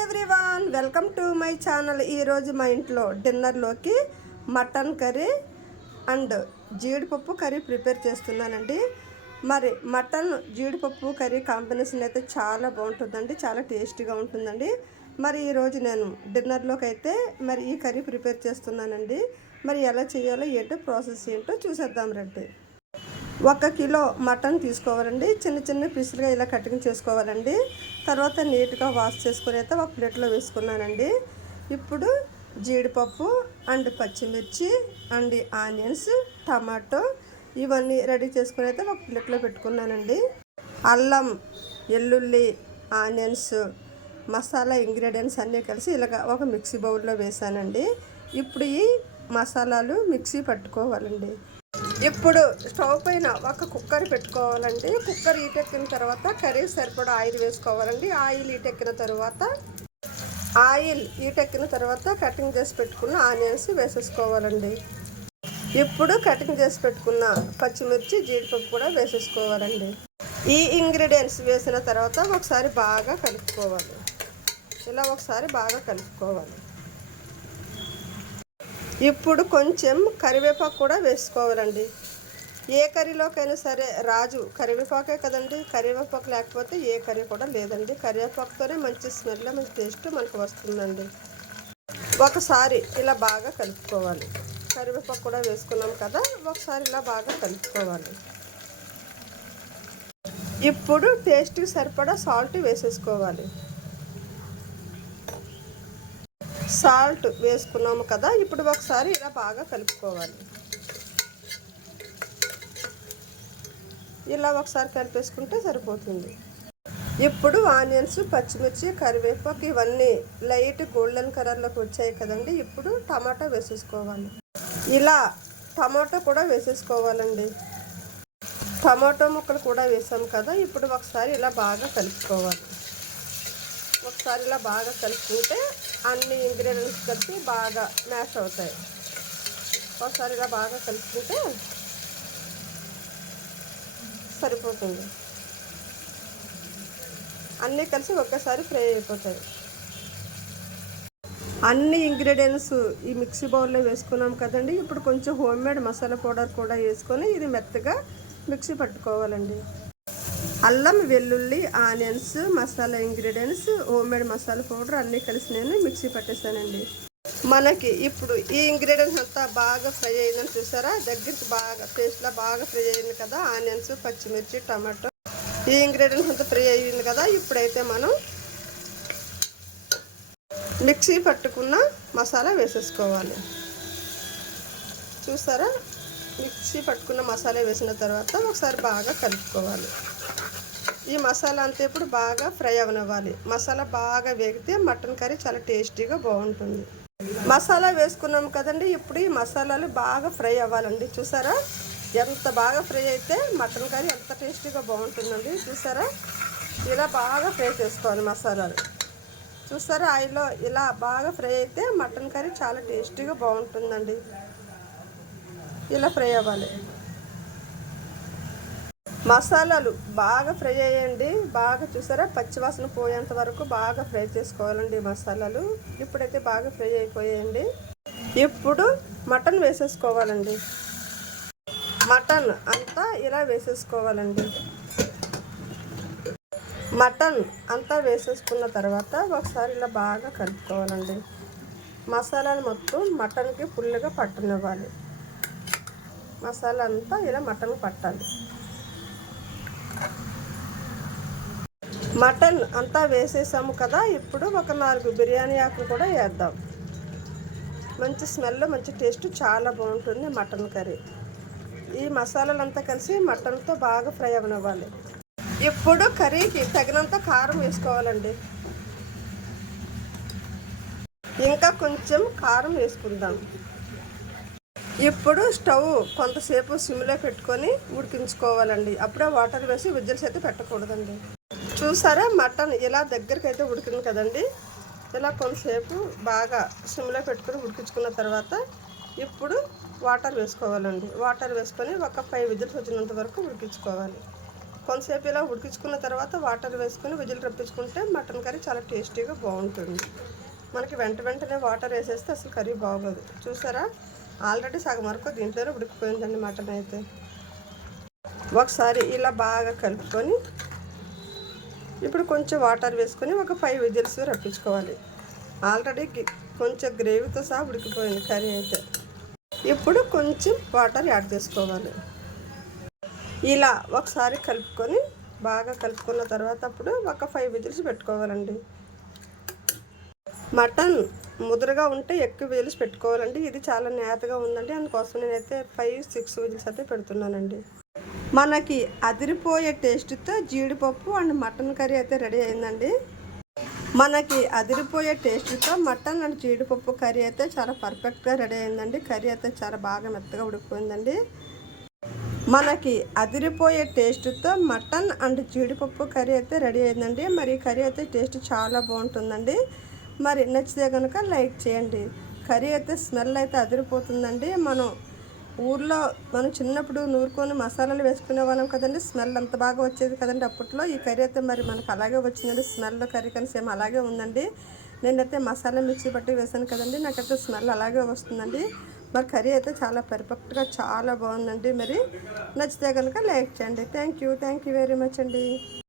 Everyone, welcome to my channel. ఈరోజు మా ఇంట్లో డిన్నర్లోకి మటన్ కర్రీ అండ్ జీడిపప్పు కర్రీ ప్రిపేర్ చేస్తున్నానండి. మరి మటన్ జీడిపప్పు కర్రీ కాంబినేషన్ అయితే చాలా బాగుంటుందండి, చాలా టేస్టీగా ఉంటుందండి. మరి ఈరోజు నేను డిన్నర్లోకి అయితే మరి ఈ కర్రీ ప్రిపేర్ చేస్తున్నానండి. మరి ఎలా చేయాలో ఏంటో ప్రాసెస్ ఏంటో చూసేద్దాం రండి. 1 కిలో మటన్ తీసుకోవాలండి. చిన్న చిన్న పీసులుగా ఇలా కటింగ్ చేసుకోవాలండి. తర్వాత నీట్గా వాష్ చేసుకుని అయితే ఒక ప్లేట్లో వేసుకున్నానండి. ఇప్పుడు జీడిపప్పు అండ్ పచ్చిమిర్చి అండ్ ఆనియన్స్, టమాటో ఇవన్నీ రెడీ చేసుకుని అయితే ఒక ప్లేట్లో పెట్టుకున్నానండి. అల్లం, వెల్లుల్లి, ఆనియన్స్, మసాలా ఇంగ్రీడియంట్స్ అన్నీ కలిసి ఇలాగ ఒక మిక్సీ బౌల్లో వేసానండి. ఇప్పుడు ఈ మసాలాలు మిక్సీ పట్టుకోవాలండి. ఇప్పుడు స్టవ్ పైన ఒక కుక్కర్ పెట్టుకోవాలండి. కుక్కర్ ఈటెక్కిన తర్వాత కర్రీ సరిపడా ఆయిల్ వేసుకోవాలండి. ఆయిల్ ఈటెక్కిన తర్వాత కటింగ్ చేసి పెట్టుకున్న ఆనియన్స్ వేసేసుకోవాలండి. ఇప్పుడు కటింగ్ చేసి పెట్టుకున్న పచ్చిమిర్చి, జీడిపప్పు కూడా వేసేసుకోవాలండి. ఈ ఇంగ్రీడియంట్స్ వేసిన తర్వాత ఒకసారి బాగా కలుపుకోవాలి. ఇలా ఒకసారి బాగా కలుపుకోవాలి. ఇప్పుడు కొంచెం కరివేపాకు కూడా వేసుకోవాలండి. ఏ కర్రీలోకైనా సరే రాజు కరివేపాకే కదండి. కరివేపాకు లేకపోతే ఏ కర్రీ కూడా లేదండి. కరివేపాకుతోనే మంచి స్మెల్, మంచి టేస్ట్ మనకు వస్తుందండి. ఒకసారి ఇలా బాగా కలుపుకోవాలి. కరివేపాకు కూడా వేసుకున్నాం కదా, ఒకసారి ఇలా బాగా కలుపుకోవాలి. ఇప్పుడు టేస్ట్కి సరిపడా సాల్ట్ వేసేసుకోవాలి. సాల్ట్ వేసుకున్నాము కదా, ఇప్పుడు ఒకసారి ఇలా బాగా కలుపుకోవాలి. ఇలా ఒకసారి కలిపేసుకుంటే సరిపోతుంది. ఇప్పుడు ఆనియన్స్, పచ్చిమిర్చి, కరివేపాకు ఇవన్నీ లైట్ గోల్డెన్ కలర్లోకి వచ్చాయి కదండి. ఇప్పుడు టమాటా వేసేసుకోవాలి. ఇలా టమాటో కూడా వేసేసుకోవాలండి. టమాటో ముక్కలు కూడా వేసాం కదా, ఇప్పుడు ఒకసారి ఇలా బాగా కలుపుకోవాలి. ఒకసారి ఇలా బాగా కలుపుకుంటే అన్ని ఇంగ్రీడియంట్స్ కలిపి బాగా మ్యాష్ అవుతాయి. ఒకసారి ఇలా బాగా కలుపుకుంటే సరిపోతుంది. అన్నీ కలిసి ఒక్కసారి ఫ్రై అయిపోతాయి. అన్ని ఇంగ్రీడియంట్స్ ఈ మిక్సీ బౌల్లో వేసుకున్నాం కదండి. ఇప్పుడు కొంచెం హోమ్మేడ్ మసాలా పౌడర్ కూడా వేసుకొని ఇది మెత్తగా మిక్సీ పట్టుకోవాలండి. అల్లం, వెల్లుల్లి, onions, masala ingredients, homemade masala powder అన్నీ కలిసి నేను మిక్సీ పట్టేసానండి. మనకి ఇప్పుడు ఈ ఇంగ్రీడియంట్స్ అంతా బాగా ఫ్రై అయిందని చూసారా, దగ్గరికి బాగా పేస్ట్లా బాగా ఫ్రై అయింది కదా. ఆనియన్స్, పచ్చిమిర్చి, టమాటో ఈ ఇంగ్రీడియంట్స్ అంతా ఫ్రై అయ్యింది కదా. ఇప్పుడైతే మనం మిక్సీ పట్టుకున్న మసాలా వేసేసుకోవాలి. చూసారా, మిక్సీ పట్టుకున్న మసాలా వేసిన తర్వాత ఒకసారి బాగా కలుపుకోవాలి. ఈ మసాలా అంతా ఇప్పుడు బాగా ఫ్రై అవనివ్వాలి. మసాలా బాగా వేగితే మటన్ కర్రీ చాలా టేస్టీగా బాగుంటుంది. మసాలా వేసుకున్నాం కదండి. ఇప్పుడు ఈ మసాలాలు బాగా ఫ్రై అవ్వాలండి. చూసారా, ఎంత బాగా ఫ్రై అయితే మటన్ కర్రీ ఎంత టేస్టీగా బాగుంటుందండి. చూసారా, ఇలా బాగా ఫ్రై చేసుకోవాలి మసాలాలు. చూసారా, ఆయిల్లో ఇలా బాగా ఫ్రై అయితే మటన్ కర్రీ చాలా టేస్టీగా బాగుంటుందండి. ఇలా ఫ్రై అవ్వాలి. మసాలాలు బాగా ఫ్రై అయ్యండి. బాగా చూసారా, పచ్చివాసన పోయేంత వరకు బాగా ఫ్రై చేసుకోవాలండి మసాలాలు. ఇప్పుడైతే బాగా ఫ్రై అయిపోయాయండి. ఇప్పుడు మటన్ వేసేసుకోవాలండి. మటన్ అంతా ఇలా వేసేసుకోవాలండి. మటన్ అంతా వేసేసుకున్న తర్వాత ఒకసారి ఇలా బాగా కలుపుకోవాలండి. మసాలాలు మొత్తం మటన్కి ఫుల్గా పట్టనివ్వాలి. మసాలా అంతా ఇలా మటన్ పట్టాలి. మటన్ అంతా వేసేసాము కదా. ఇప్పుడు ఒక 4 బిర్యానీ ఆకులు కూడా వేద్దాం. మంచి స్మెల్, మంచి టేస్ట్ చాలా బాగుంటుంది మటన్ కర్రీ. ఈ మసాలాలంతా కలిసి మటన్తో బాగా ఫ్రై అవనివ్వాలి. ఇప్పుడు కర్రీకి తగినంత కారం వేసుకోవాలండి. ఇంకా కొంచెం కారం వేసుకుందాం. ఇప్పుడు స్టవ్ కొంతసేపు సిమ్లో పెట్టుకొని ఉడికించుకోవాలండి. అప్పుడే వాటర్ వేసి విజిల్స్ అయితే పెట్టకూడదండి. చూసారా, మటన్ ఇలా దగ్గరికి అయితే ఉడికింది కదండి. ఇలా కొంతసేపు బాగా సిమ్లో పెట్టుకొని ఉడికించుకున్న తర్వాత ఇప్పుడు వాటర్ వేసుకోవాలండి. వాటర్ వేసుకొని ఒక 5 విజిల్స్ వచ్చినంత వరకు ఉడికించుకోవాలి. కొంతసేపు ఇలా ఉడికించుకున్న తర్వాత వాటర్ వేసుకొని విజిల్ రప్పించుకుంటే మటన్ కర్రీ చాలా టేస్టీగా బాగుంటుంది. మనకి వెంటనే వాటర్ వేసేస్తే అసలు కర్రీ బాగోదు. చూసారా, ఆల్రెడీ సగం వరకు దీంట్లోనే ఉడికిపోయిందండి మటన్ అయితే. ఒకసారి ఇలా బాగా కలుపుకొని ఇప్పుడు కొంచెం వాటర్ వేసుకొని ఒక 5 విజిల్స్ రప్పించుకోవాలి. ఆల్రెడీ కొంచెం గ్రేవీతో సహా ఉడికిపోయింది కర్రీ అయితే. ఇప్పుడు కొంచెం వాటర్ యాడ్ చేసుకోవాలి. ఇలా ఒకసారి కలుపుకొని బాగా కలుపుకున్న తర్వాత అప్పుడు ఒక 5 విజిల్స్ పెట్టుకోవాలండి. మటన్ ముదురుగా ఉంటే ఎక్కువ విజిల్స్ పెట్టుకోవాలండి. ఇది చాలా నేతగా ఉందండి, అందుకోసం నేనైతే 5-6 విజిల్స్ అయితే పెడుతున్నానండి. మనకి అదిరిపోయే టేస్ట్తో జీడిపప్పు అండ్ మటన్ కర్రీ అయితే రెడీ అయిందండి. మనకి అదిరిపోయే టేస్ట్తో మటన్ అండ్ జీడిపప్పు కర్రీ అయితే చాలా పర్ఫెక్ట్గా రెడీ అయిందండి. కర్రీ అయితే చాలా బాగా మెత్తగా ఉడికిపోయిందండి. మనకి అదిరిపోయే టేస్ట్తో మటన్ అండ్ జీడిపప్పు కర్రీ అయితే రెడీ అయిందండి. మరి ఈ కర్రీ అయితే టేస్ట్ చాలా బాగుంటుందండి. మరి నచ్చితే కనుక లైక్ చేయండి. కర్రీ అయితే స్మెల్ అయితే అదిరిపోతుందండి. మనం చిన్నప్పుడు నూరుకొని మసాలాలు వేసుకునే వాళ్ళం కదండి. స్మెల్ అంత బాగా వచ్చేది కదండి అప్పట్లో. ఈ కర్రీ అయితే మరి మనకు అలాగే వచ్చిందండి. స్మెల్ కర్రీ కానీ సేమ్ అలాగే ఉందండి. నేనైతే మసాలా మిక్సీ పట్టి వేసాను కదండి, నాకైతే స్మెల్ అలాగే వస్తుందండి. మరి కర్రీ అయితే చాలా పర్ఫెక్ట్గా చాలా బాగుందండి. మరి నచ్చితే కనుక లైక్ చేయండి. థ్యాంక్ యూ వెరీ మచ్ అండి.